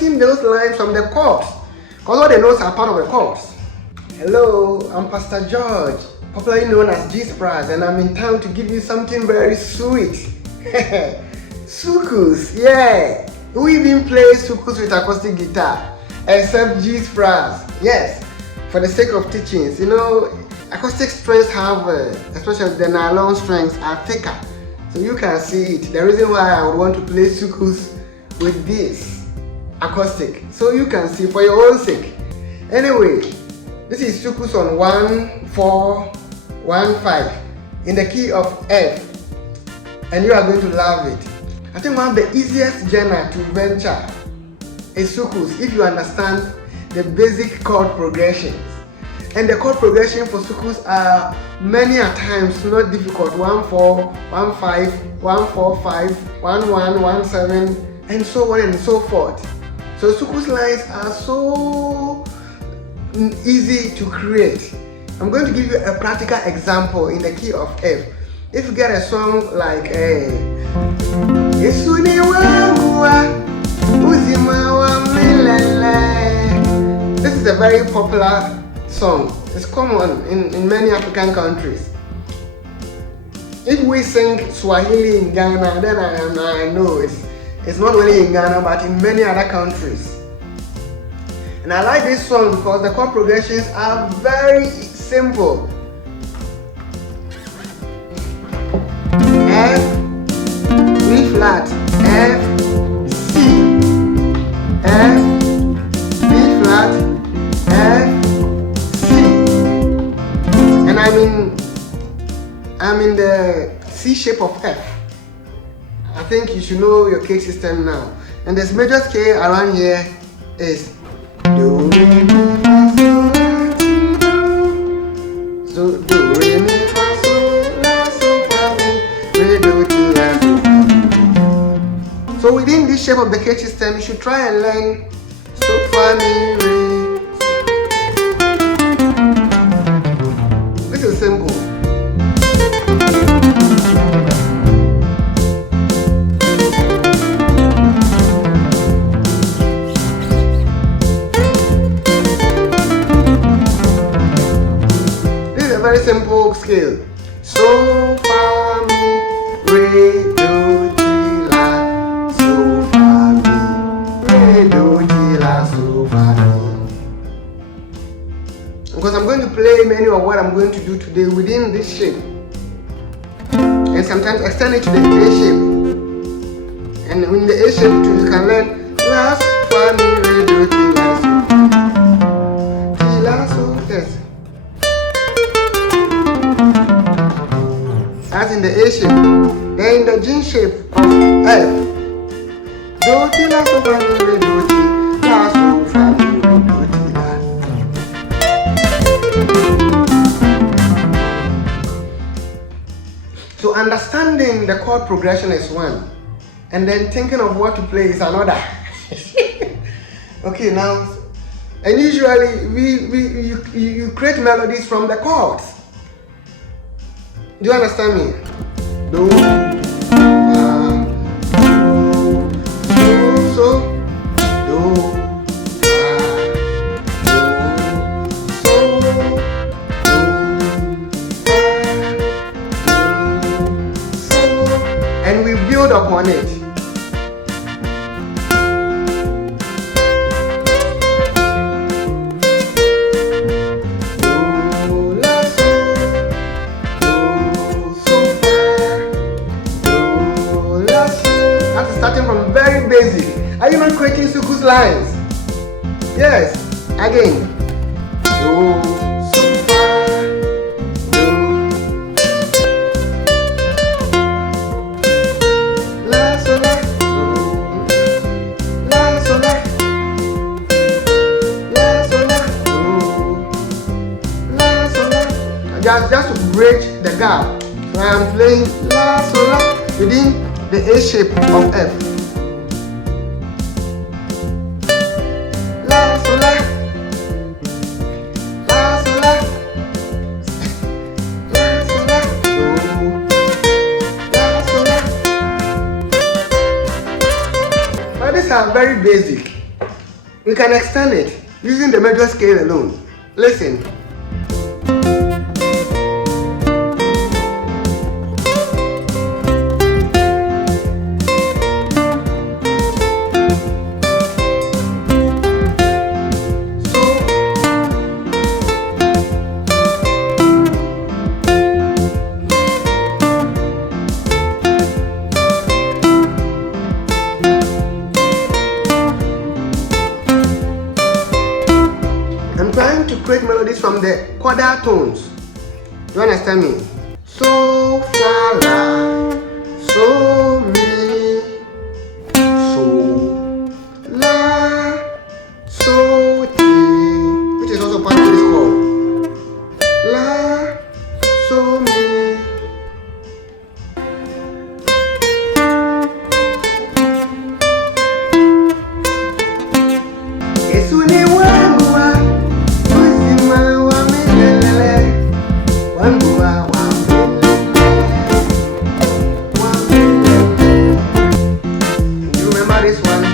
quoting those lines from the chords, because all the notes are part of the chords. Hello, I'm Pastor George, popularly known as Georgespratz, and I'm in town to give you something very sweet. Soukous, yeah. Who even plays soukous with acoustic guitar except Georgespratz? Yes, for the sake of teachings. You know, acoustic strings have, especially the nylon strings, are thicker, so you can see it. The reason why I would want to play soukous with this acoustic, so you can see for your own sake. Anyway, this is soukous on 1-4-1-5 in the key of F, and you are going to love it. I think one of the easiest genre to venture is soukous if you understand the basic chord progressions. And the chord progression for soukous are many a times not difficult. 1-4, 1-5, 1-4-5, 1-1, 1-7, and so on and so forth. So soukous lines are so easy to create. I'm going to give you a practical example in the key of F. If you get a song like this is a very popular song. It's common in many African countries. If we sing Swahili in Ghana, then I know it's not only in Ghana but in many other countries. And I like this song because the chord progressions are very simple. F, B flat, F, C, F, B flat, F, C, and I'm in the C shape of F. I think you should know your K system now. And this major scale around here is do, re, mi, fa, sol, la, si, do. So do, re, mi, fa, sol, la, so, fa, mi, re, do, ti, la, so, fa, mi. So within this shape of the K system, you should try and learn so, fa, mi, re. This is simple. Very simple scale. So, fa, mi, re, do, ti, la, so, fa, mi, re, do, ti, la, so, fa, mi. Because I'm going to play many of what I'm going to do today within this shape, and sometimes extend it to the A shape. And in the A shape too, you can learn la, fa, mi, re, do, ti, la, so, ti, la, so, yes. That's in the A shape. Then in the G shape of F, do, ti, la, so, fa, mi, re, do, ti, la, so, fa, mi, re, do, ti, la. So understanding the chord progression is one, and then thinking of what to play is another. Okay, now, and usually you create melodies from the chords. Do you understand me? Do, so, do, and we build upon it. That's starting from very basic. Are you not creating soukous lines? Yes. Again. Do, so, fa, do, la, so, la, do, la, so, la, la, so, la, do, la, so, la. Just to bridge the gap. So I am playing la, so, la within the A shape of F. La, so, la, la, so, la, la, so, la, do, la, so, la. But these are very basic. We can extend it using the major scale alone. Listen. I'm trying to create melodies from the chordal tones. You understand me? So, fa, la, so, mi, so, la, so, ti, which is also part of this chord. La, so, mi. Esuni wangu wa uzima wa milele, wangu wa milele. You remember this one?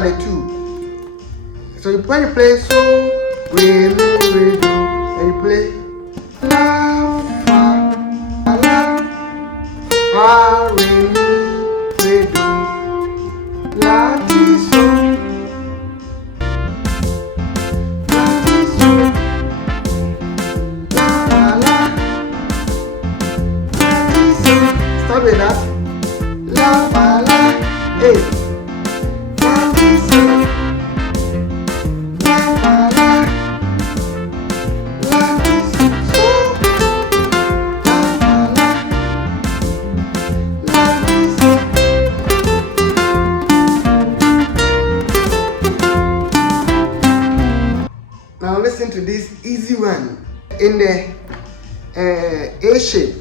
The two. So when you play so, re, mi, re, do, and you play la, fa, la, fa, re, mi, re, do, la, ti, so, la, ti, so, la, la, ti, so. Start with that. La, fa, la, hey. Now listen to this easy one in the A shape.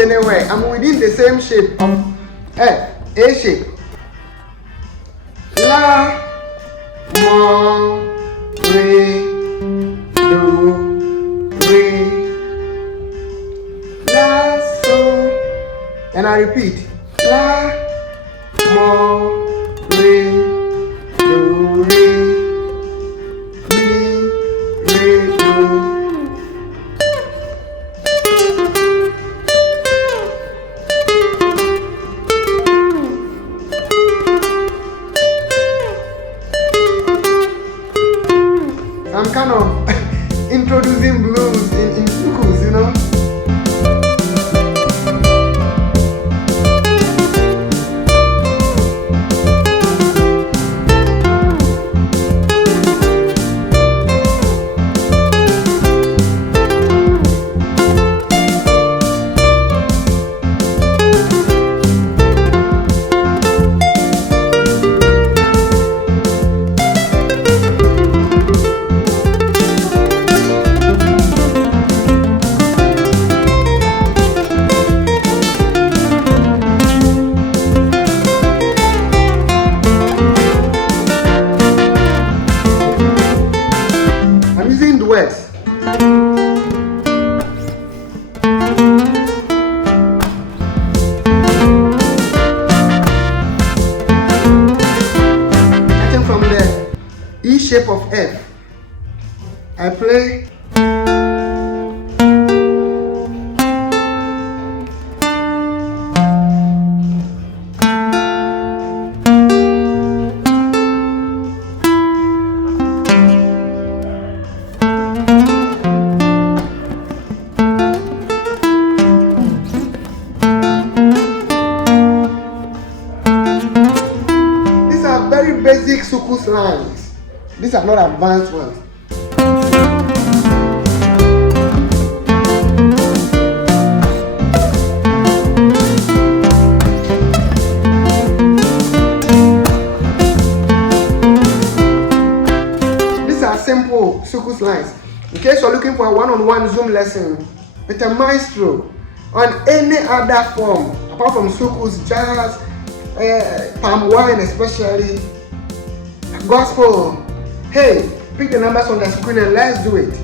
Anywhere, I'm within the same shape of F, A shape. La, mo, re, do, re, la, so, and I repeat. La, mo, re, do, re, mi, re, do. I'm kind of introducing blues in SOUKOUS, you know. Words. I think from the E shape of F, I play basic SOUKOUS lines. These are not advanced ones. These are simple SOUKOUS lines. In case you're looking for a one-on-one Zoom lesson with a maestro on any other form apart from SOUKOUS, jazz, palm wine especially, gospel, hey, pick the numbers on the screen and let's do it.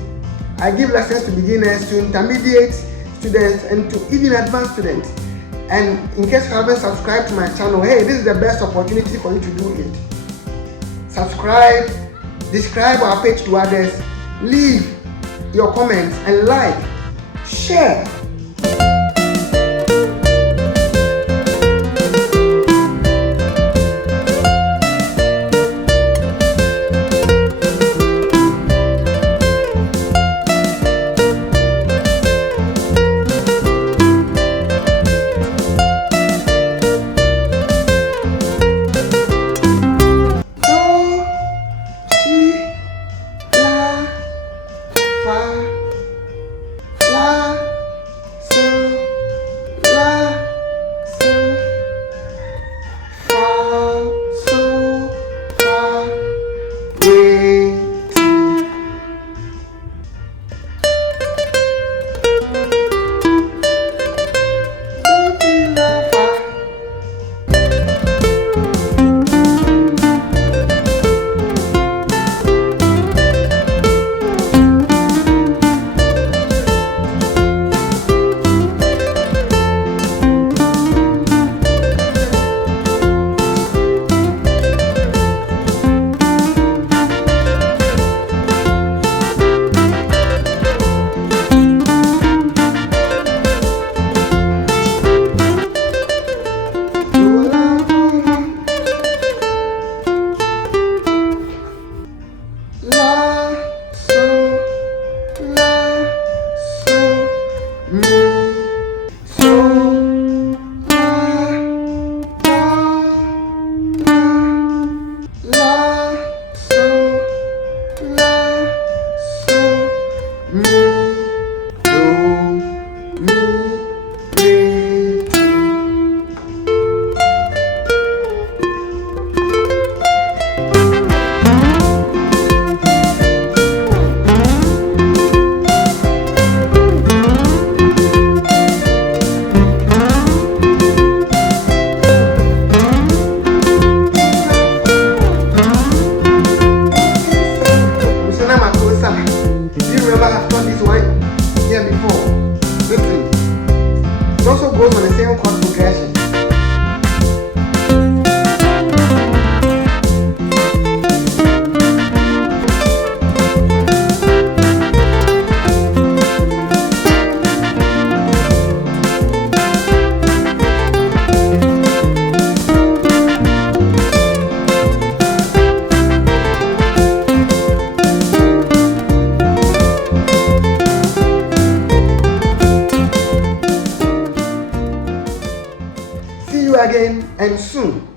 I give lessons to beginners, to intermediate students, and to even advanced students. And in case you haven't subscribed to my channel, hey, this is the best opportunity for you to do it. Subscribe, describe our page to others, leave your comments and like, share. It also goes on the same chord progression. See you again and soon.